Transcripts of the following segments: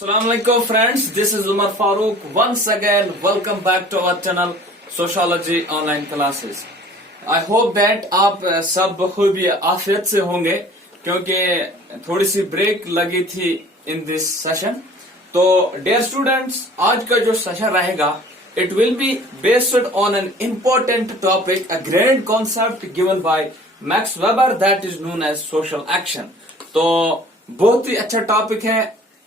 Assalamualaikum friends, this is Umar Farooq. Once again, welcome back to our channel Sociology Online Classes. I hope that आप सब बखूबी आफियत से होंगे क्योंकि थोड़ी सी ब्रेक लगी थी in this session. तो dear students, आज का जो सेशन रहेगा it will be based on an important topic, a grand concept given by Max Weber that is known as social action. तो बहुत ही अच्छा टॉपिक है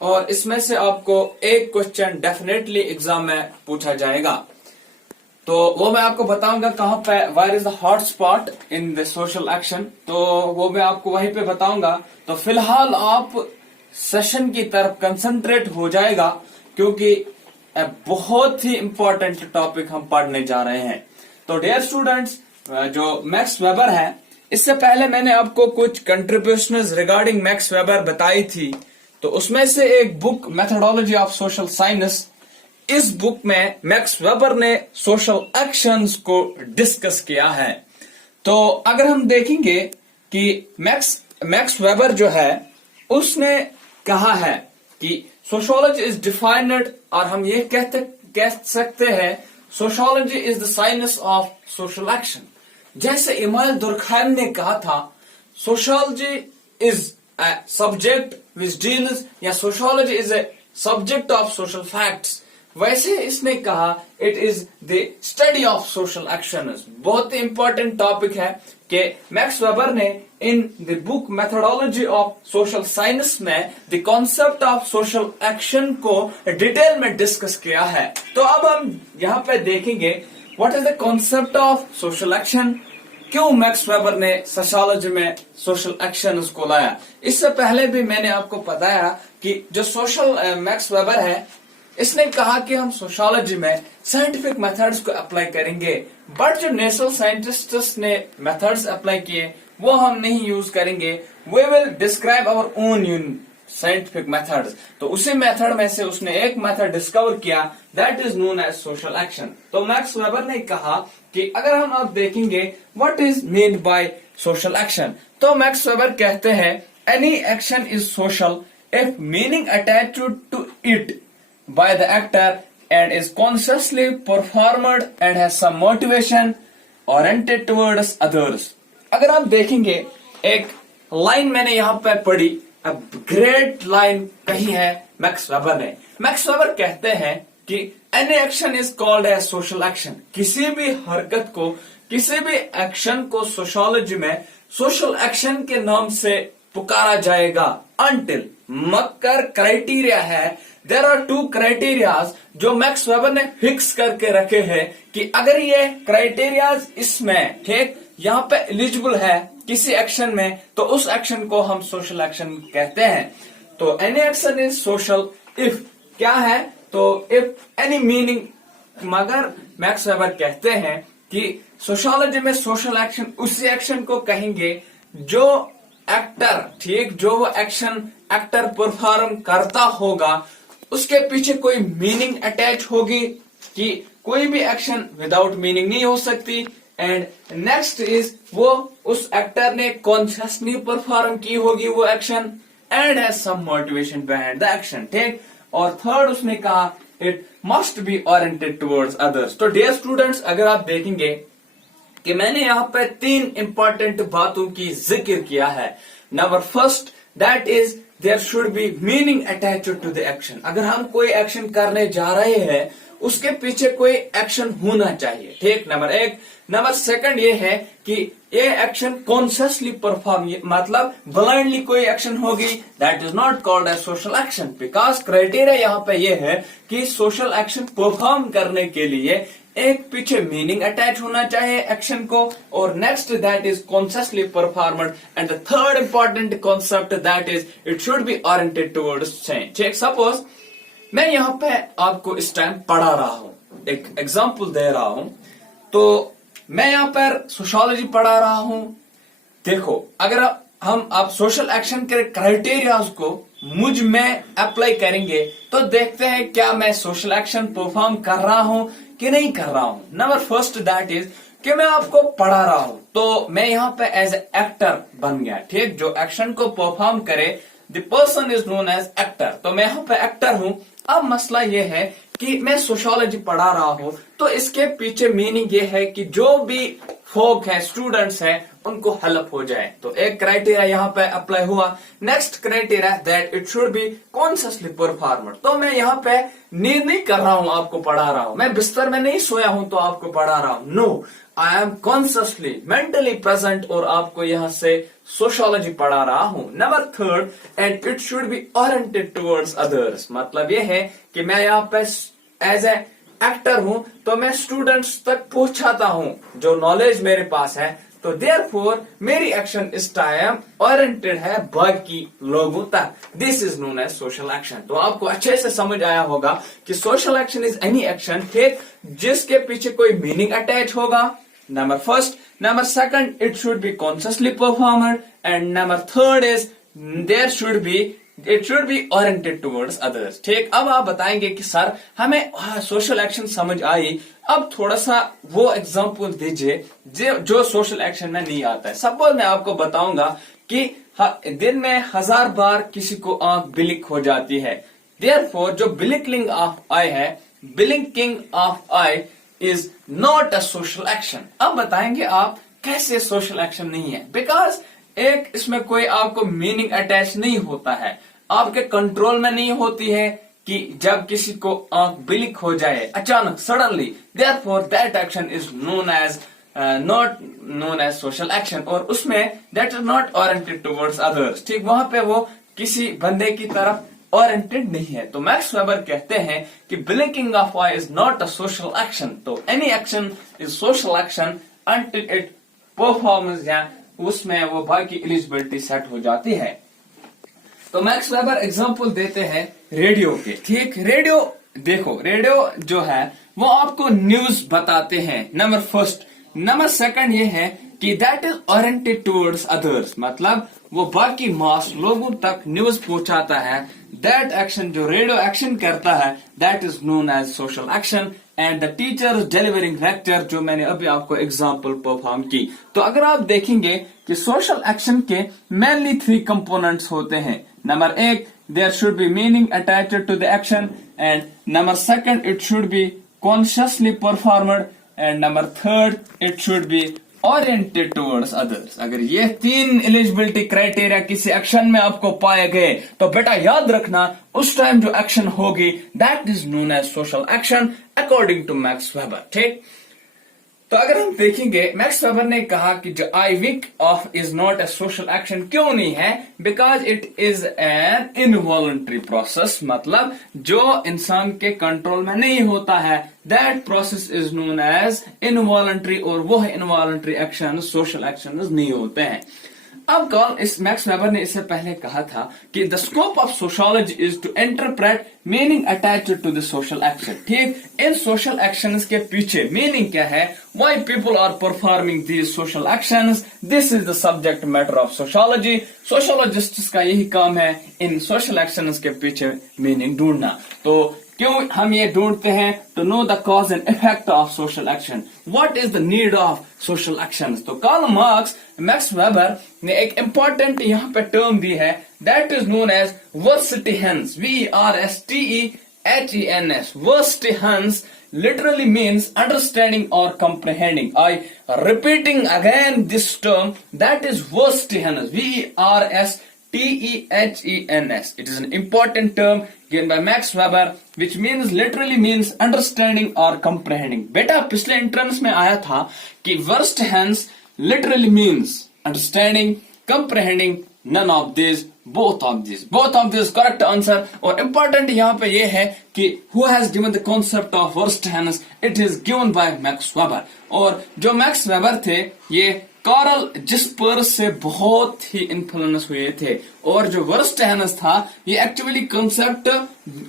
और इसमें से आपको एक क्वेश्चन डेफिनेटली एग्जाम में पूछा जाएगा। तो वो मैं आपको बताऊंगा कहाँ पे, where is the hot spot in the social action, तो वो मैं आपको वहीं पे बताऊंगा। तो फिलहाल आप सेशन की तरफ कंसंट्रेट हो जाएगा क्योंकि बहुत ही इंपॉर्टेंट टॉपिक हम पढ़ने जा रहे हैं। तो डियर स्टूडेंट्स, जो मैक्स वेबर है, इससे पहले मैंने आपको कुछ कंट्रीब्यूशंस रिगार्डिंग मैक्स वेबर बताई थी। तो उसमें से एक book methodology of social science, इस बुक में मैक्स वेबर ने सोशल एक्शंस को डिस्कस किया है। तो अगर हम देखेंगे कि मैक्स वेबर जो है उसने कहा है कि सोशोलॉजी इज डिफाइंड, और हम ये कह सकते हैं sociology is the science of social action. जैसे इमानुएल दुर्खैम ने कहा था sociology is a subject which deals, या sociology is a subject of social facts, वैसे इसने कहा it is the study of social actions। बहुत ही इंपॉर्टेंट टॉपिक है कि मैक्स वेबर ने in the book methodology of social science में the concept of social action को डिटेल में डिस्कस किया है। तो अब हम यहाँ पे देखेंगे what is the concept of social action, क्यों मैक्स वेबर ने सोशियोलॉजी में सोशल एक्शन को लाया। इससे पहले भी मैंने आपको बताया कि जो सोशल मैक्स वेबर है, इसने कहा कि हम सोशियोलॉजी में साइंटिफिक मेथड्स को अप्लाई करेंगे, बट जो नेचुरल साइंटिस्ट्स ने मेथड्स अप्लाई किए वो हम नहीं यूज करेंगे। We will describe our own scientific methods. तो उसी मेथड में से उसने एक मेथड डिस्कवर किया that is known as social action. तो मैक्स वेबर ने कहा कि अगर हम अब देखेंगे what is mean by social action, तो मैक्स वेबर कहते हैं any action is social if meaning attached to it by the actor and is consciously performed and has some motivation oriented towards others. अगर आप देखेंगे एक line मैंने यहाँ पे पढ़ी, अब ग्रेट लाइन कही है मैक्स वेबर ने। मैक्स वेबर कहते हैं कि any action is called as social action. किसी भी हरकत को, किसी भी एक्शन को सोशियोलॉजी में सोशल एक्शन के नाम से पुकारा जाएगा अनटिल, मगर क्राइटेरिया है, देयर आर टू क्राइटेरियाज जो मैक्स वेबर ने फिक्स करके रखे हैं कि अगर ये क्राइटेरियाज इसमें ठीक यहाँ पे एलिजिबल है किसी एक्शन में, तो उस एक्शन को हम सोशल एक्शन कहते हैं। तो any action is social if क्या है, तो इफ एनी मीनिंग, मगर मैक्स वेबर कहते हैं कि सोशियोलॉजी में सोशल एक्शन उसी एक्शन को कहेंगे जो एक्टर, ठीक, जो वो एक्शन एक्टर परफॉर्म करता होगा उसके पीछे कोई मीनिंग अटैच होगी, कि कोई भी एक्शन विदाउट मीनिंग नहीं हो सकती। एंड नेक्स्ट इज वो उस एक्टर ने कॉन्शियसली परफॉर्म की होगी वो action and has some motivation behind the action, ठीक। और थर्ड उसने कहा it must be oriented towards others. तो डियर स्टूडेंट्स, अगर आप देखेंगे कि मैंने यहाँ पे 3 इंपॉर्टेंट बातों की जिक्र किया है। Number first that is there should be meaning attached to the action. अगर हम कोई एक्शन करने जा रहे हैं उसके पीछे कोई एक्शन होना चाहिए, ठीक, नंबर 1। नंबर सेकंड ये है कि ये एक्शन कॉन्शियसली परफॉर्म, मतलब ब्लाइंडली कोई एक्शन होगी, that is not called as social action, because criteria यहाँ पे ये है कि सोशल एक्शन परफॉर्म करने के लिए एक पीछे मीनिंग अटैच होना चाहिए एक्शन को, और next that is consciously performed, and the third important concept that is it should be oriented towards change. ठीक, सपोज मैं यहाँ पे आपको इस टाइम पढ़ा रहा हूँ, एक एग्जाम्पल दे रहा हूँ, तो मैं यहाँ पर सोशियोलॉजी पढ़ा रहा हूँ। देखो, अगर हम आप सोशल एक्शन के क्राइटेरियाज को मुझ में अप्लाई करेंगे तो देखते हैं क्या मैं सोशल एक्शन परफॉर्म कर रहा हूँ कि नहीं कर रहा हूँ। नंबर फर्स्ट दैट इज कि मैं आपको पढ़ा रहा हूँ, तो मैं यहाँ पे एज ए एक्टर बन गया, ठीक, जो एक्शन को परफॉर्म करे the person is known as actor. तो मैं यहाँ पे एक्टर हूं। अब मसला ये है कि मैं सोशियोलॉजी पढ़ा रहा हूं, तो इसके पीछे मीनिंग ये है कि जो भी फोक है, स्टूडेंट्स हैं, उनको हेल्प हो जाए। तो एक क्राइटेरिया यहाँ पे अप्लाई हुआ। Next criteria that it should be consciously performed. तो मैं यहाँ पे नींद नहीं कर रहा हूं, आपको पढ़ा रहा हूं। मैं बिस्तर में नहीं सोया हूं तो आपको पढ़ा रहा हूं। No, I am consciously mentally present और आपको यहाँ से सोशियोलॉजी पढ़ा रहा हूं। Number third, and it should be oriented towards others. मतलब ये है कि मैं यहाँ पे एज ए एक्टर हूं तो मैं स्टूडेंट्स तक पहुंचाता हूं जो नॉलेज मेरे पास है। तो देयरफॉर मेरी एक्शन इस टाइम ओरिएंटेड है बाकी लोगों तक। This is known as social action. तो आपको अच्छे से समझ आया होगा कि social action is any action ठीक जिसके पीछे कोई मीनिंग अटैच होगा। Number first, number second, it should be consciously performed, and number third is there should be it should be oriented towards others. ठीक, अब आप बताएंगे कि सर हमें सोशल एक्शन समझ आई, अब थोड़ा सा वो एग्जांपल दीजिए जो सोशल एक्शन में नहीं आता है। सपोज मैं आपको बताऊंगा कि दिन में 1000 बार किसी को आंख ब्लिंक हो जाती है। देयरफॉर जो ब्लिंकिंग ऑफ आई है, blinking of eye is not a social action. अब बताएंगे आप कैसे सोशल एक्शन नहीं है। बिकॉज एक इसमें कोई आपको मीनिंग अटैच नहीं होता है, आपके कंट्रोल में नहीं होती है कि जब किसी को आंख ब्लिंक हो जाए अचानक suddenly, therefore that action is known as not known as social action, और उसमें that is not oriented towards others. ठीक, वहां पे वो किसी बंदे की तरफ ओरिएंटेड नहीं है। तो मैक्स वेबर कहते हैं कि blinking of eye is not a social action. तो any action is social action until it performance या उसमें वो बाकी एलिजिबिलिटी सेट हो जाती है। तो मैक्स वेबर एग्जांपल देते हैं रेडियो के। ठीक, रेडियो देखो, रेडियो जो है वो आपको न्यूज बताते हैं, नंबर फर्स्ट। नंबर सेकंड ये है कि that is oriented towards others, मतलब वो बाकी मास लोगों तक न्यूज पहुंचाता है। दैट एक्शन जो रेडियो एक्शन करता है that is known as social action. And the teacher delivering lecture, जो मैंने अभी आपको एग्जांपल परफॉर्म की। तो अगर आप देखेंगे कि सोशल एक्शन के मेनली 3 कंपोनेंट्स होते हैं। Number 1, there should be meaning attached to the action, and number second, it should be consciously performed, and number third, it should be oriented towards others. अगर ये 3 एलिजिबिलिटी क्राइटेरिया किसी action में आपको पाए गए तो बेटा याद रखना उस टाइम जो एक्शन होगी that is known as social action according to Max Weber. ठीक, तो अगर हम देखेंगे मैक्स वेबर ने कहा कि जो eye wink of is not a social action, क्यों नहीं है? Because it is an involuntary process, मतलब जो इंसान के कंट्रोल में नहीं होता है that process is known as involuntary, और वो इनवॉलंटरी एक्शन सोशल एक्शन नहीं होते हैं। अब कौन इस मैक्स वेबर ने इससे पहले कहा था कि the scope of sociology is to interpret meaning attached to the social action. ठीक, इन सोशल एक्शंस के पीछे मीनिंग क्या है, why people are performing these social actions, this is the subject matter of sociology. Sociologists का यही काम है इन सोशल एक्शंस के पीछे मीनिंग ढूंढना। तो क्यों हम ये ढूंढते हैं? To know the cause and effect of social action, what is the need of social action. तो कार्ल मार्क्स, मैक्स वेबर ने एक इंपॉर्टेंट यहाँ पे टर्म दी है that is known as verstehens, VERSTEHENS। Verstehens literally means understanding or comprehending. I repeating again this term, that is verstihenus, VERSTEHENS. It is an important term given by Max Weber which means literally means understanding or comprehending. बेटा पिछले entrance में आया था कि verstihenus literally means understanding, comprehending, none of these, both of these correct answer। और important यहाँ पे ये है कि who has given the concept of verstihenus, it is given by Max Weber। और जो मैक्स वेबर थे ये कार्ल जिस्पर्स से बहुत ही इन्फ्लुएंस हुए थे, और जो वर्स्टिहेंस था ये एक्चुअली कंसेप्ट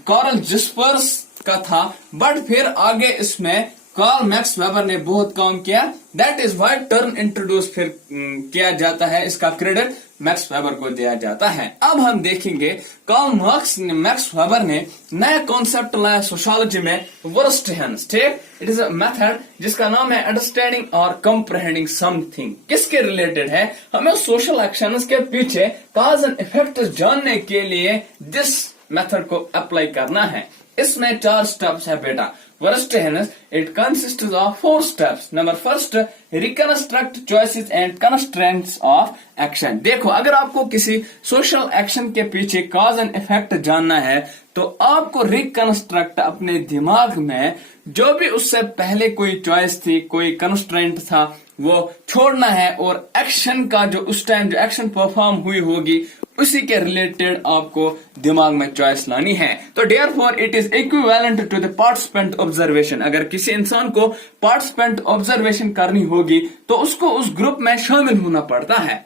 कार्ल जिस्पर्स का था, बट फिर आगे इसमें कार्ल मैक्स वेबर ने बहुत काम किया। That is why term introduce फिर किया जाता है, इसका क्रेडिट मैक्स वेबर को दिया जाता है। अब हम देखेंगे कार्ल मैक्स वेबर ने नया कॉन्सेप्ट लाया सोशियोलॉजी में, वर्स्टहेंस। ठीक, इट इज अ मेथड जिसका नाम है अंडरस्टैंडिंग और कंप्रहेंडिंग समथिंग। किसके रिलेटेड है? हमें सोशल एक्शंस के पीछे कॉज एंड इफेक्ट जानने के लिए दिस मेथड को अप्लाई करना है। इसमें 4 स्टेप्स है बेटा। Verstehens it consists of 4 steps. Number first, reconstruct choices and constraints of action. देखो, अगर आपको किसी सोशल एक्शन के पीछे कॉज एंड इफेक्ट जानना है तो आपको रिकंस्ट्रक्ट अपने दिमाग में जो भी उससे पहले कोई चॉइस थी, कोई कंस्ट्रेंट था, वो छोड़ना है और एक्शन का जो उस टाइम जो एक्शन परफॉर्म हुई होगी उसी के रिलेटेड आपको दिमाग में चॉइस लानी है। तो therefore it is equivalent to the participant observation. अगर किसी इंसान को पार्टिसिपेंट ऑब्जर्वेशन करनी होगी तो उसको उस ग्रुप में शामिल होना पड़ता है।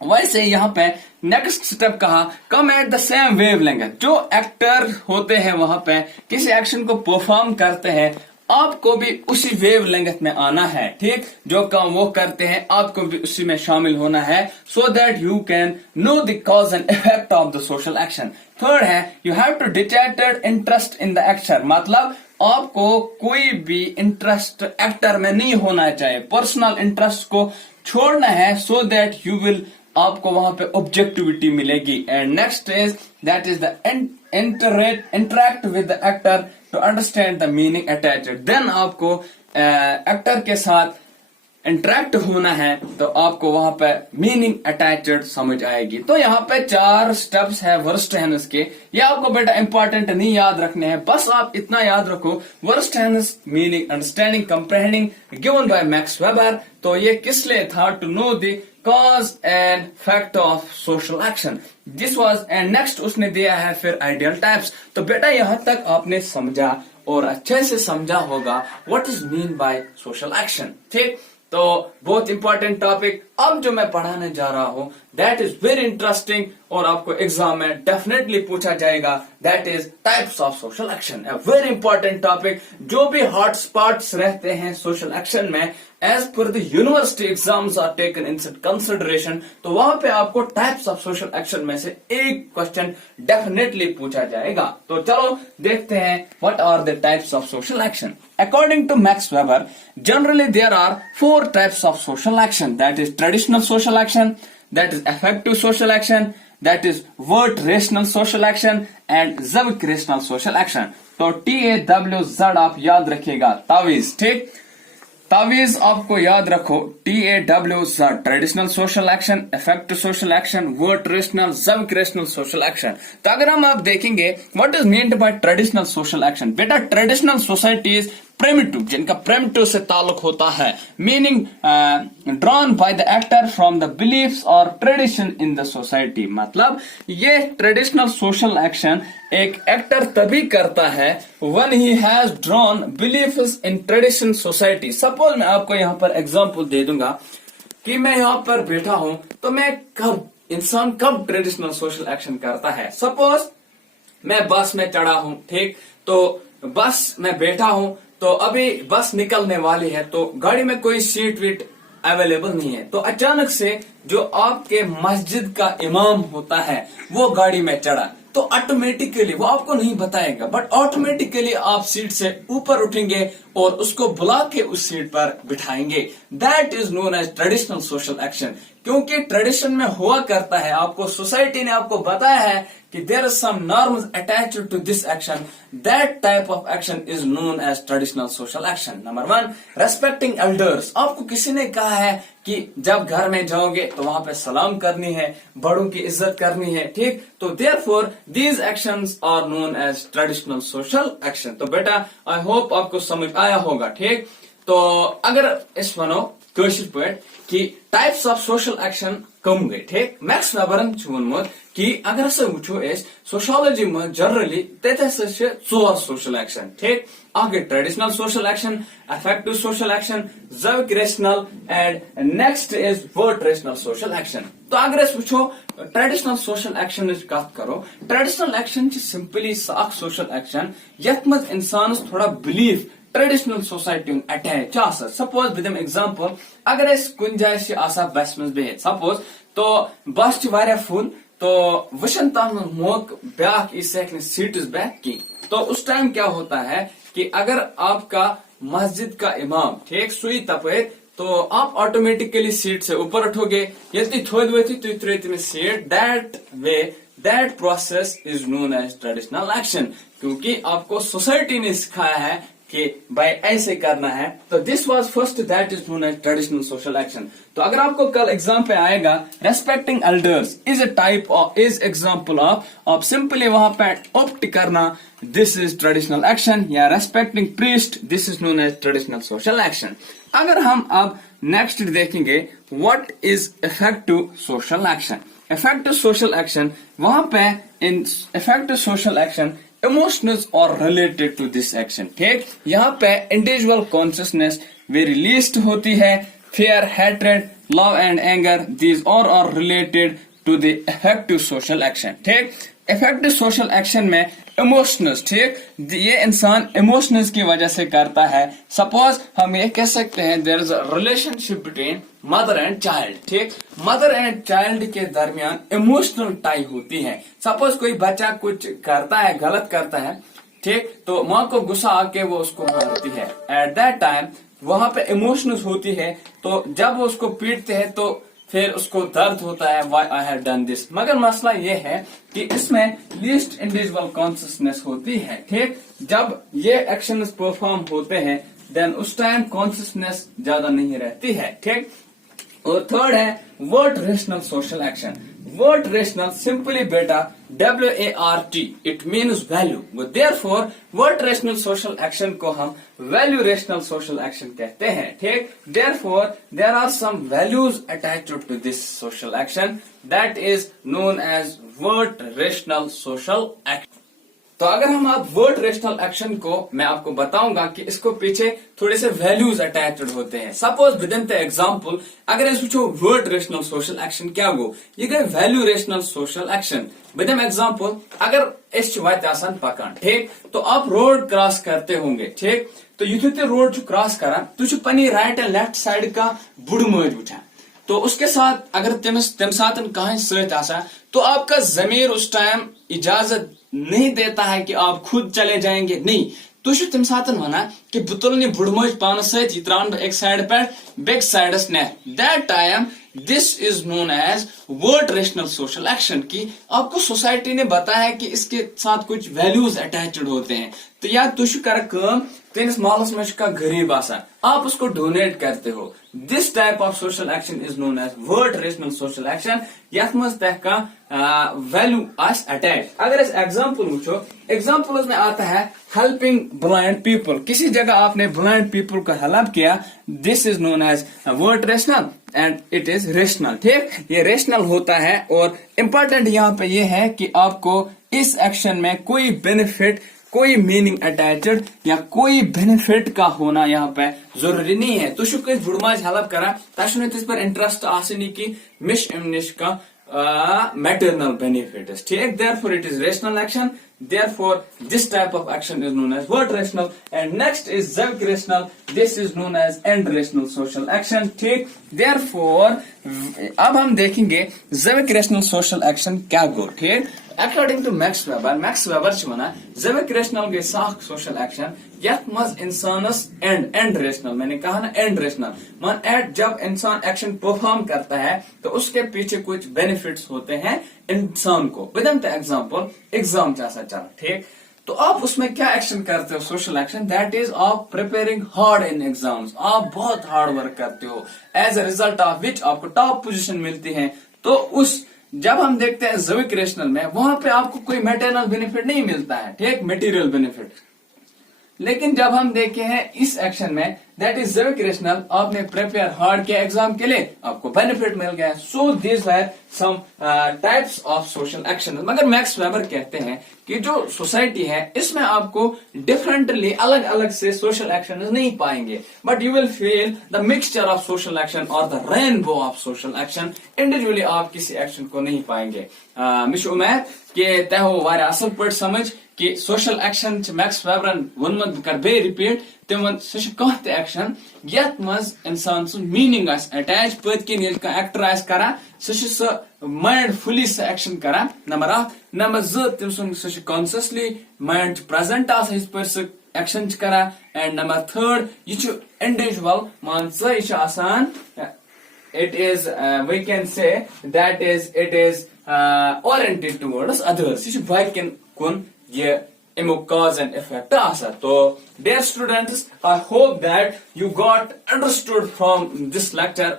वैसे यहाँ पे नेक्स्ट स्टेप कहा, कम एट द सेम वेवलेंथ। जो एक्टर होते हैं वहां पे किसी एक्शन को परफॉर्म करते हैं, आपको भी उसी वेवलेंथ में आना है। ठीक, जो काम वो करते हैं आपको भी उसी में शामिल होना है, so that you can know the cause and effect of the social action. Third है, you have to detected interest in the action. मतलब आपको कोई भी इंटरेस्ट एक्टर में नहीं होना चाहिए, पर्सनल इंटरेस्ट को छोड़ना है, सो दैट यू विल, आपको वहां पे ऑब्जेक्टिविटी मिलेगी। And next is that is the interact with the actor to understand the meaning attached. Then आपको एक्टर के साथ इंटरेक्ट होना है तो आपको वहां पे मीनिंग अटैच्ड समझ आएगी। तो यहाँ पे 4 स्टेप्स है वर्स्टहेंस के। ये आपको बेटा इंपॉर्टेंट नहीं याद रखने हैं, बस आप इतना याद रखो, verstehens meaning understanding comprehending given by Max Weber. तो ये किस लिए था? To know the cause and fact of social action. This was, and next उसने दिया है फिर आइडियल टाइप्स। तो बेटा यहां तक आपने समझा और अच्छे से समझा होगा what is mean by social action. ठीक, तो बहुत इंपॉर्टेंट टॉपिक अब जो मैं पढ़ाने जा रहा हूं दैट इज वेरी इंटरेस्टिंग और आपको एग्जाम में डेफिनेटली पूछा जाएगा। That is types of social action, a very important topic. जो भी हॉट स्पॉट्स रहते हैं सोशल एक्शन में, as per the university exams are taken in consideration, तो वहां पे आपको टाइप्स ऑफ सोशल एक्शन में से एक क्वेश्चन डेफिनेटली पूछा जाएगा। तो चलो देखते हैं what are the types of social action. According to Max Weber, generally there are 4 types of social action. That is traditional social action, that is affective social action, that is word rational social action, and civic rational social action. तो TAWZ आप याद रखिएगा, तावीज। ठीक, तावीज आपको याद रखो, TAWZ, traditional social action, effective social action, wert rational, civic rational social action. तो अगर हम आप देखेंगे what is meant by traditional social action, बेटा ट्रेडिशनल सोसाइटीज प्रिमिटिव, जिनका प्रिमिटिव से ताल्लुक होता है, meaning drawn by the actor from the beliefs और ट्रेडिशन इन द सोसाइटी। मतलब ये ट्रेडिशनल सोशल एक्शन एक एक्टर तभी करता है when he has drawn beliefs in tradition society. Suppose मैं आपको यहाँ पर एग्जांपल दे दूंगा कि मैं यहाँ पर बैठा हूं तो मैं इंसान कब ट्रेडिशनल सोशल एक्शन करता है। सपोज मैं बस में चढ़ा हूं, ठीक, तो बस में बैठा हूं, तो अभी बस निकलने वाली है, तो गाड़ी में कोई सीट वीट अवेलेबल नहीं है, तो अचानक से जो आपके मस्जिद का इमाम होता है वो गाड़ी में चढ़ा, तो ऑटोमेटिकली वो आपको नहीं बताएगा, बट ऑटोमेटिकली आप सीट से ऊपर उठेंगे और उसको बुला के उस सीट पर बिठाएंगे। That is known as traditional social action. क्योंकि ट्रेडिशन में हुआ करता है, आपको सोसाइटी ने आपको बताया है कि there is some norms attached to this action, that type of action is known as traditional social action. Number 1, respecting elders. आपको किसी ने कहा है कि जब घर में जाओगे तो वहां पे सलाम करनी है, बड़ों की इज्जत करनी है, ठीक, तो therefore these actions are known as traditional social action. तो बेटा आई होप आपको समझ आया होगा, ठीक। तो अगर इस वनो कशिर पे कि टाइप्स ऑफ सोशल एक्शन कम गई, ठीक, मैक्स वेबरन वोनमुत कि अगर हसा वो सोशियोलॉजी में जनरली तत 4 सोशल एक्शन, ठीक, आगे traditional social action, affective social action, civic rational and next is word rational social action. तो अगर वो ट्रेडिशनल सोशल एक्शन कत करो, traditional action simply social action यथ मज इंसान थोड़ा belief traditional society attach. Suppose with example, अगर कुछ जाए बस मज बिहित, सपोज तो बस च वारिया फुल तो वशन तम मोक ब्याक इस सीट्स बैक की। तो उस टाइम क्या होता है कि अगर आपका मस्जिद का इमाम ठीक सुई तपे तो आप ऑटोमेटिकली सीट से ऊपर उठोगे। यदि थोड़ी वथी तुम त्रेत seat that way that process is known as traditional action, क्योंकि आपको सोसाइटी ने सिखाया है कि भाई ऐसे करना है। तो this was first that is known as traditional social action. तो अगर आपको कल एग्जाम पे आएगा respecting elders is a type of is example of, आप सिंपली वहां पे ऑप्ट करना दिस इज ट्रेडिशनल एक्शन, या respecting priest this is known as traditional social action. अगर हम अब नेक्स्ट देखेंगे what is effective social action. Effective social action, वहां पे in effective social action emotions और रिलेटेड टू दिस एक्शन। ठीक, यहाँ पे इंडिविजुअल कॉन्शियसनेस वे रिलीज होती है। fear, hatred, love and anger, these all are related to the effective social action। ठीक, effective social action में इमोशनल्स, ठीक, ये इंसान इमोशनल्स की वजह से करता है। सपोज हम ये कह सकते हैं there is a relationship between mother and child. ठीक, मदर एंड चाइल्ड के दरमियान इमोशनल टाई होती है। सपोज कोई बच्चा कुछ करता है, गलत करता है, ठीक, तो माँ को गुस्सा आके वो उसको मारती है। एट दैट टाइम वहां पे इमोशंस होती है, तो जब वो उसको पीटते हैं तो फिर उसको दर्द होता है, why I have done this. मगर मसला ये है कि इसमें लीस्ट इंडिविजुअल कॉन्शियसनेस होती है। ठीक, जब ये एक्शंस परफॉर्म होते हैं देन उस टाइम कॉन्शियसनेस ज्यादा नहीं रहती है। ठीक, और थर्ड है wert rational social action. Wert rational simply बेटा WART, it means value. Therefore wert rational social action को हम वैल्यू रेशनल सोशल एक्शन कहते हैं। ठीक, therefore there are some values attached to this social action that is known as word rational social action. तो अगर हम आप word rational action को मैं आपको बताऊंगा कि इसको पीछे थोड़े से वैल्यूज अटैच्ड होते हैं। सपोज विदिन द एग्जांपल अगर इस पूछो वर्ड रेशनल सोशल एक्शन क्या गो, ये गए value rational social action. Within example अगर इस वत आसान पकान, ठीक, तो आप रोड क्रॉस करते होंगे। ठीक, तो युथ ते रोड क्रॉस करा तुझ पनी राइट एंड लेफ्ट साइड का बुढ़ मज वुचान, तो उसके साथ अगर तम साथ कहीं सत आसा तो आपका जमीर उस टाइम इजाजत नहीं देता है कि आप खुद चले जाएंगे। नहीं, तुम तम साथ वना कि बह तुल बुढ़ मज पान सत त्रान एक साइड पे बेक साइडस ने। That time this is known as word rational social action, की आपको सोसाइटी ने बताया है कि इसके साथ कुछ वैल्यूज अटैच्ड होते हैं। तो या तुम कर तेस मालस में का गरीब आसा, आप उसको डोनेट करते हो। This type of social action is known as word rational social action, यथ मज तह वैल्यू आस अटैच। अगर इस एग्जांपल वुचो, एग्जांपल में आता है हेल्पिंग ब्लाइंड पीपल। किसी जगह आपने ब्लाइंड पीपल को हेल्प किया, this is known as word rational and it is rational. ठीक, ये रेशनल होता है और इम्पोर्टेंट यहाँ पे ये है कि आपको इस एक्शन में कोई बेनिफिट, कोई मीनिंग अटैच्ड या कोई बेनिफिट का होना यहाँ पे जरूरी नहीं है। तो शुक्र बुढ़माज हेल्प करा तश पर इंटरेस्ट आसनी की मिश इमनिश का maternal benefits। ठीक, therefore it is rational action, therefore this type of action is known as word rational। and next is civic rational, this is known as end rational social action। ठीक, therefore अब हम देखेंगे civic rational social action क्या गो। ठीक, according to Max weber वना civic rational गई साख social action यथ मज इंसानस एंड रेशनल, मैंने कहा ना एंड रेशनल मान एट, जब इंसान एक्शन परफॉर्म करता है तो उसके पीछे कुछ बेनिफिट्स होते हैं इंसान को। विदिन द एग्जांपल एग्जाम जैसा चला, ठीक, तो आप उसमें क्या एक्शन करते हो सोशल एक्शन, दैट इज आप प्रिपेयरिंग हार्ड इन एग्जाम्स, आप बहुत हार्ड वर्क करते हो, as a result of which आपको टॉप पोजीशन मिलती है। तो उस जब हम देखते हैं civic rational में वहां पे आपको कोई मैटरनल बेनिफिट नहीं मिलता है, ठीक, मटेरियल बेनिफिट। लेकिन जब हम देखे हैं इस एक्शन में दैट इज civic rational, आपने प्रिपेयर हार्ड किया एग्जाम के लिए, आपको बेनिफिट मिल गया। So this were some types of social action. मगर मैक्स वेबर कहते हैं कि जो सोसाइटी है इसमें आपको डिफरेंटली अलग अलग से सोशल एक्शन नहीं पाएंगे, but you will feel the mixture of social action और the rainbow of social action. Individually आप किसी एक्शन को नहीं पाएंगे। मुझे उम्मीद कि तह वो वारिया असल पट समझ कि सोशल एक्शन मैक्स वेबरन वोनमत कर बे रिपीट तमन सह कह त एक्शन यत मज इंसान सुन मीनिंग अटैच पत किन यह एक्टर करा सह माइंडफुली सह एक्शन करा नंबर 1 नंबर 2 तम सुन सह कॉन्शियसली माइंड प्रेजेंट सह एक्शन करा एंड नंबर 3 यह इंडिविजुअल मान यह आसान it is we can say that is it is oriented towards others यह बाकिन कुन ये इमो cause and effect आसा तो dear students I hope that you got understood from this lecture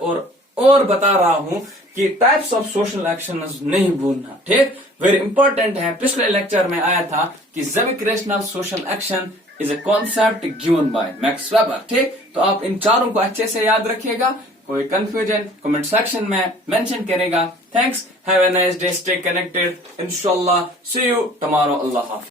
और बता रहा हूं कि टाइप्स ऑफ सोशल एक्शन नहीं भूलना ठीक वेरी इंपॉर्टेंट है पिछले लेक्चर में आया था कि rational social action is a concept given by Max Weber ठीक तो आप इन चारों को अच्छे से याद रखिएगा कोई कंफ्यूजन कमेंट सेक्शन में मेंशन करेगा thanks have a nice day stay connected इंशाल्लाह सी यू टुमारो अल्लाह हाफिज